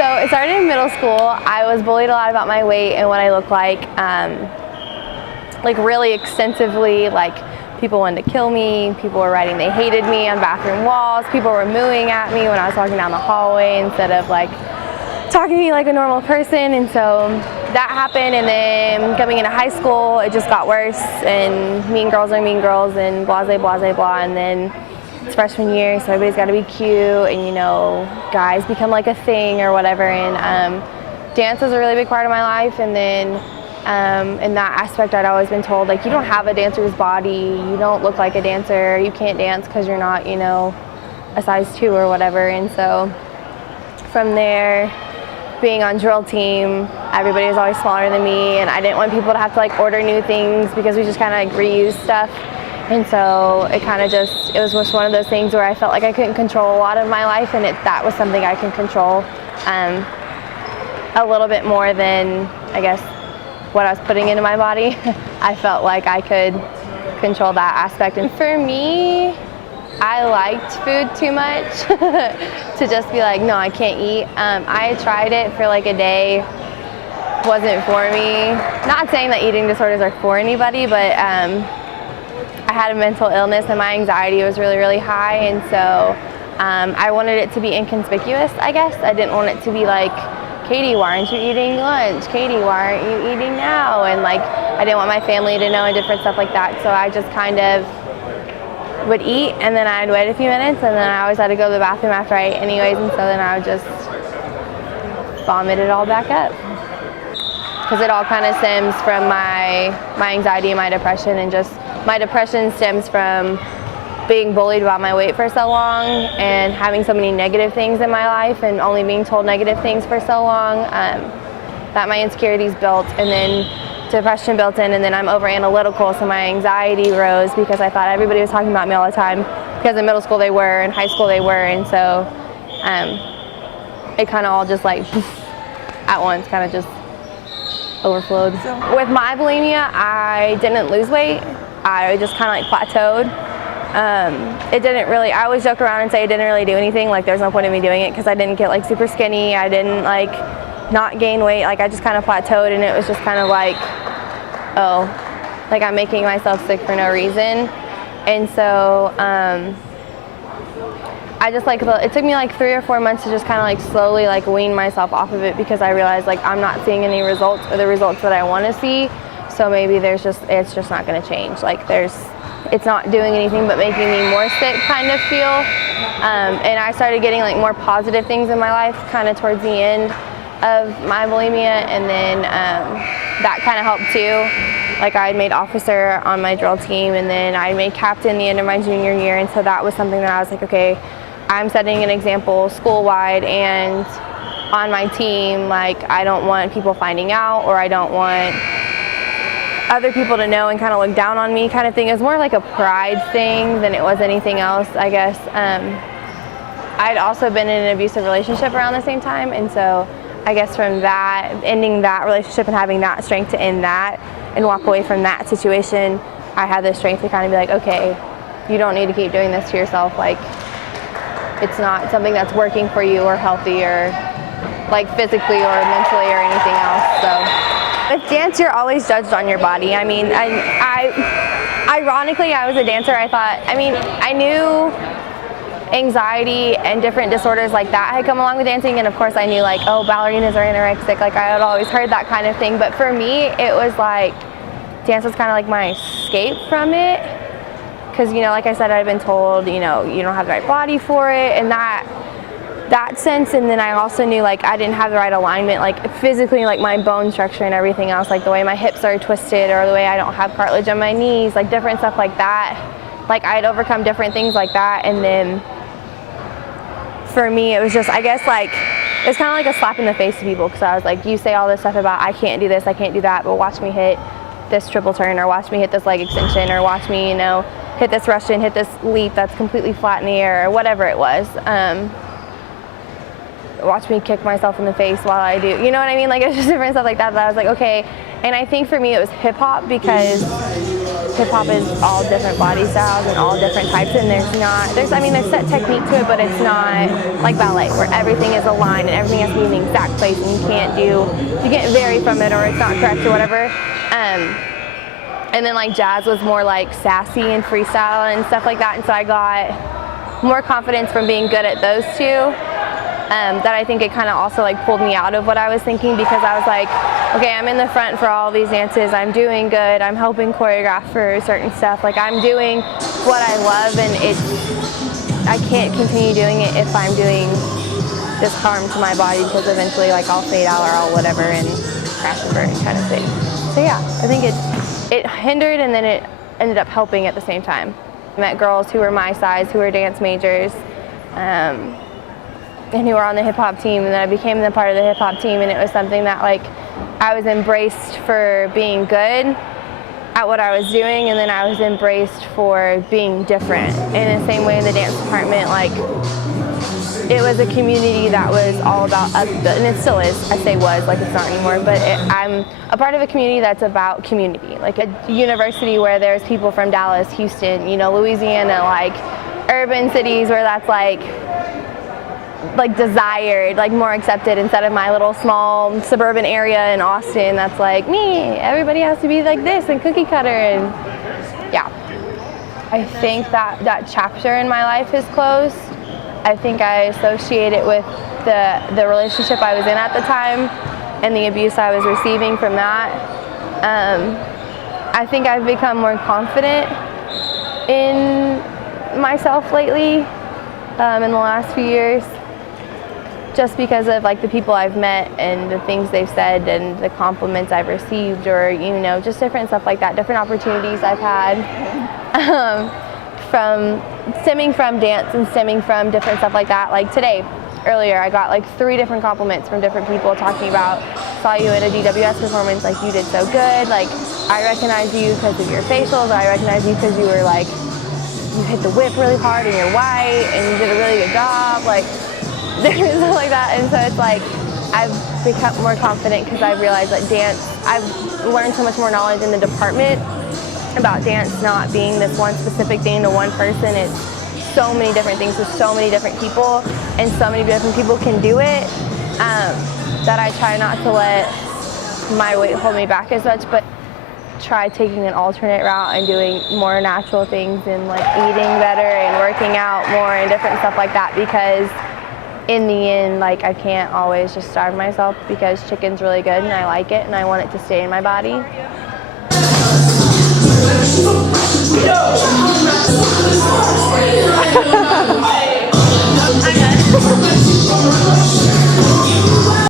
So it started in middle school. I was bullied a lot about my weight and what I look like really extensively. Like, people wanted to kill me. People were writing they hated me on bathroom walls. People were mooing at me when I was walking down the hallway instead of like talking to me like a normal person. And so that happened, and then coming into high school, it just got worse, and mean girls are mean girls, and blah, blah, blah, blah. And then it's freshman year, so everybody's got to be cute, and you know, guys become like a thing or whatever. And dance was a really big part of my life. And then in that aspect, I'd always been told, like, you don't have a dancer's body, you don't look like a dancer, you can't dance because you're not, you know, a size 2 or whatever. And so from there, being on drill team, everybody was always smaller than me, and I didn't want people to have to like order new things because we just kind of like reuse stuff. And so it was just one of those things where I felt like I couldn't control a lot of my life, and that was something I can control a little bit more than, I guess, what I was putting into my body. I felt like I could control that aspect. And for me, I liked food too much to just be like, no, I can't eat. I tried it for like a day, wasn't for me. Not saying that eating disorders are for anybody, but I had a mental illness and my anxiety was really, really high. And so I wanted it to be inconspicuous, I guess. I didn't want it to be like, Katie, why aren't you eating lunch? Katie, why aren't you eating now? And like, I didn't want my family to know and different stuff like that. So I just kind of would eat, and then I'd wait a few minutes, and then I always had to go to the bathroom after I ate anyways, and so then I would just vomit it all back up. Because it all kind of stems from my anxiety and my depression, and just my depression stems from being bullied about my weight for so long and having so many negative things in my life and only being told negative things for so long that my insecurities built, and then depression built in, and then I'm over analytical, so my anxiety rose because I thought everybody was talking about me all the time, because in middle school they were, in high school they were, and so it kind of all just like at once kind of just overflowed. With my bulimia, I didn't lose weight, I just kind of like plateaued. It didn't really, I always joke around and say it didn't really do anything, like there's no point in me doing it because I didn't get like super skinny, I didn't like not gain weight, like I just kind of plateaued, and it was just kind of like, oh, like I'm making myself sick for no reason. And so I just like, it took me like 3 or 4 months to just kind of like slowly like wean myself off of it, because I realized like I'm not seeing any results or the results that I want to see, so maybe it's just not going to change. Like it's not doing anything but making me more sick kind of feel. And I started getting like more positive things in my life kind of towards the end of my bulimia, and then that kind of helped too. Like I made officer on my drill team, and then I made captain the end of my junior year, and so that was something that I was like, okay, I'm setting an example school-wide and on my team. Like I don't want people finding out, or I don't want other people to know and kind of look down on me kind of thing. It was more like a pride thing than it was anything else, I guess. I'd also been in an abusive relationship around the same time, and so I guess from that, ending that relationship and having that strength to end that and walk away from that situation, I had the strength to kind of be like, okay, you don't need to keep doing this to yourself. Like, it's not something that's working for you or healthy or like physically or mentally or anything else. So with dance, you're always judged on your body. I mean, ironically, I was a dancer. I knew anxiety and different disorders like that had come along with dancing, and of course I knew like, oh, ballerinas are anorexic, like I had always heard that kind of thing, but for me it was like dance was kind of like my escape from it, because you know, like I said, I've been told, you know, you don't have the right body for it, and that sense. And then I also knew like I didn't have the right alignment, like physically, like my bone structure and everything else, like the way my hips are twisted or the way I don't have cartilage on my knees, like different stuff like that. Like I'd overcome different things like that, and then for me it was just, I guess, like it was kind of like a slap in the face to people, because I was like, you say all this stuff about I can't do this, I can't do that, but watch me hit this triple turn, or watch me hit this leg extension, or watch me, you know, hit this Russian, hit this leap that's completely flat in the air, or whatever it was. Watch me kick myself in the face while I do, you know what I mean? Like, it's just different stuff like that, that I was like, okay. And I think for me it was hip hop, because hip hop is all different body styles and all different types, and there's set technique to it, but it's not like ballet where everything is aligned and everything has to be in the exact place, and you can't vary from it or it's not correct or whatever. And then like jazz was more like sassy and freestyle and stuff like that, and so I got more confidence from being good at those two. That I think it kind of also like pulled me out of what I was thinking, because I was like, okay, I'm in the front for all these dances, I'm doing good, I'm helping choreograph for certain stuff, like I'm doing what I love, and I can't continue doing it if I'm doing this harm to my body, because eventually like I'll fade out or I'll whatever and crash and burn kind of thing. So yeah, I think it hindered and then it ended up helping at the same time. I met girls who were my size, who were dance majors, and who were on the hip hop team, and then I became the part of the hip hop team, and it was something that like I was embraced for being good at what I was doing, and then I was embraced for being different. In the same way in the dance department, like it was a community that was all about us, and it still is. I say was, like it's not anymore, but I'm a part of a community that's about community, like a university where there's people from Dallas, Houston, Louisiana, like urban cities where that's like desired, like more accepted, instead of my little small suburban area in Austin that's like, everybody has to be like this and cookie cutter. And yeah, I think that chapter in my life is closed. I think I associate it with the relationship I was in at the time and the abuse I was receiving from that. I think I've become more confident in myself lately in the last few years, just because of like the people I've met and the things they've said and the compliments I've received, or just different stuff like that, different opportunities I've had from stemming from dance and stemming from different stuff like that. Like today, earlier, I got like 3 different compliments from different people talking about, saw you in a DWS performance, like you did so good, like I recognize you because of your facials, I recognize you because you were like, you hit the whip really hard and you're white and you did a really good job, like different stuff like that. And so it's like I've become more confident because I've realized that dance, I've learned so much more knowledge in the department about dance not being this one specific thing to one person. It's so many different things with so many different people, and so many different people can do it, that I try not to let my weight hold me back as much, but try taking an alternate route and doing more natural things and like eating better and working out more and different stuff like that, because in the end, like I can't always just starve myself, because chicken's really good and I like it and I want it to stay in my body.